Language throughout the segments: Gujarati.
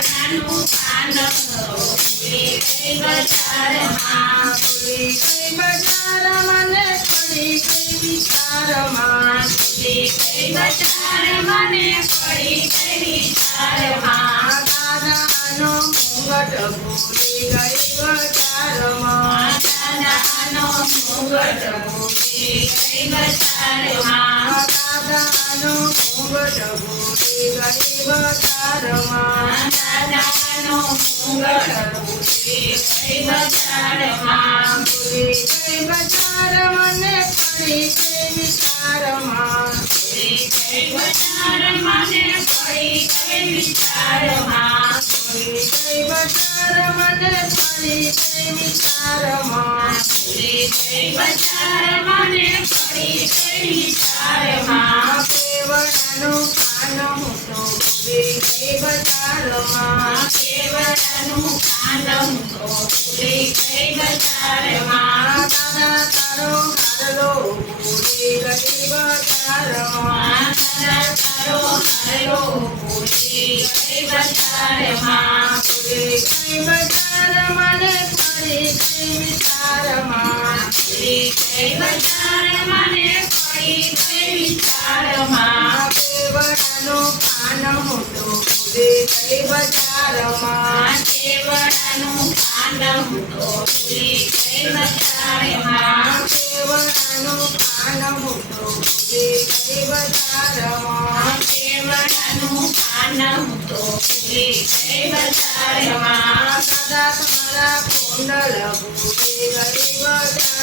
કેવડાનું પાન ભૂલી ગઈ બજારમાં ભૂલી ગઈ બજારમાં ને પડી ગઈ વિચારમાં ભૂલી ગઈ બજારમાં ને પડી ગઈ વિચારમાં દાદાનો ઘૂંઘટ ભૂલી ગઈ બજારમાં દાદાનો ઘૂંઘટ ભૂલી ગઈ બજારમાં દાદાનો ઘૂંઘટ ભૂલી ગઈ બજારમાં દાદાનો ઘૂંઘટ ભૂલી ગઈ બજારમાં ભૂલી ગઈ બજારમાં ને પડી ગઈ વિચારમાં ભૂલી ગઈ બજારમાં ને પડી ગઈ વિચારમાં ભૂલી ગઈ બજારમાં ને પડી ગઈ વિચારમાં ભૂલી ગઈ બજારમાં ને પડી ગઈ વિચારમાં કેવડાનું પાન હું તો ભૂલી ગઈ બજારમાં કેવડાનું પાન હું તો ભૂલી ગઈ બજારમાં દાદા તારો હારલો ભૂલી ગઈ બજારમાં દાદા તારો હારલો ભૂલી ગઈ બજારમાં ભૂલી ગઈ બજારમાં ને પડી ગઈ વિચારમાં ભૂલી ગઈ બજારમાં ને પડી ગઈ વિચારમાં કેવડાનું પાન હું તો ભૂલી ગઈ બજારમાં કેવડાનું પાન હું તો ભૂલી ગઈ બજારમાં કેવડાનું પાન હું તો ભૂલી ગઈ બજારમાં કેવડાનું પાન હું તો ભૂલી ગઈ બજારમાં દાદા તમારા કુંડળ ભૂલી ગઈ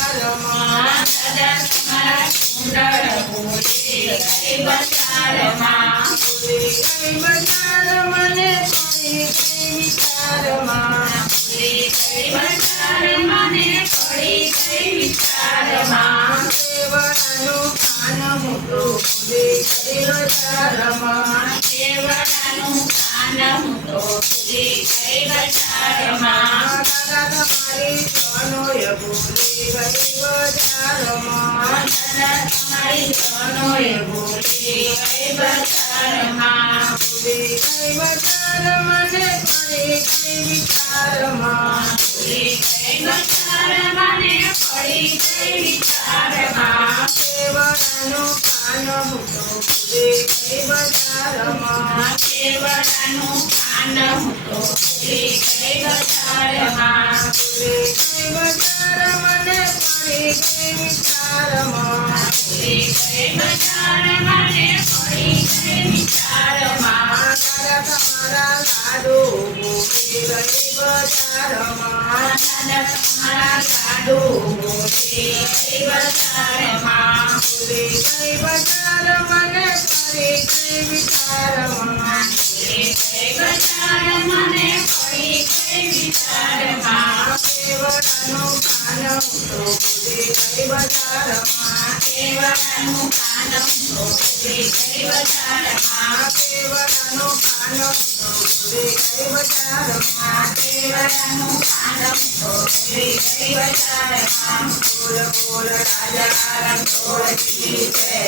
બજારમાં દાદા તમારા કુંડળ ભૂલી ગઈ બજારમાં ભૂલી ગઈ બજારમાં ને પડી ગઈ વિચારમાં ભૂલી ગઈ બજારમાં ને પડી ગઈ વિચારમાં કેવડાનું પાન હું તો ભૂલી ગઈ બજારમાં કેવડાનું પાન હું તો ભૂલી ગઈ બજારમાં દાદા તમારી જનોય ભૂલી ગઈ બજારમાં દાદા તમારી જનોય ભૂલી ગઈ બજારમાં ભૂલી ગઈ બજારમાં ને પડી ગઈ વિચારમાં ભૂલી ગઈ બજારમાં ને પડી ગઈ વિચારમાં કેવડાનું પાન હું તો ભૂલી ગઈ બજારમાં કેવડાનું પાન હું તો ભૂલી ગઈ બજારમાં ભૂલી ગઈ બજારમાં ને પડી ગઈ વિચારમાં ભૂલી ગઈ બજારમાં ને પડી ગઈ વિચારમાં દાદા તમારા લાડુ ભૂલી ગઈ બજારમાં દાદા તમારા લાડુ ભૂલી ગઈ બજારમાં ભૂલી ગઈ બજારમાં ને પડી ગઈ વિચારમાં ભૂલી ગઈ બજારમાં ને પડી ગઈ વિચારમાં કેવડાનું પાન હું તો ભૂલી ગઈ બજારમાં કેવડાનું પાન હું તો ભૂલી ગઈ બજારમાં કેવડાનું પાન હું તો ભૂલી ગઈ બજારમાં કેવડાનું પાન હું તો ભૂલી ગઈ બજારમાં બોલ બોલ રાજા રણછોડજી જય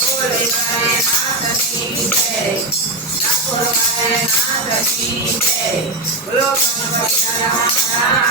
બોલ મારે નાથની જય ઠાકોર મારે નાથની જય બોલો ગણપતિ રાજા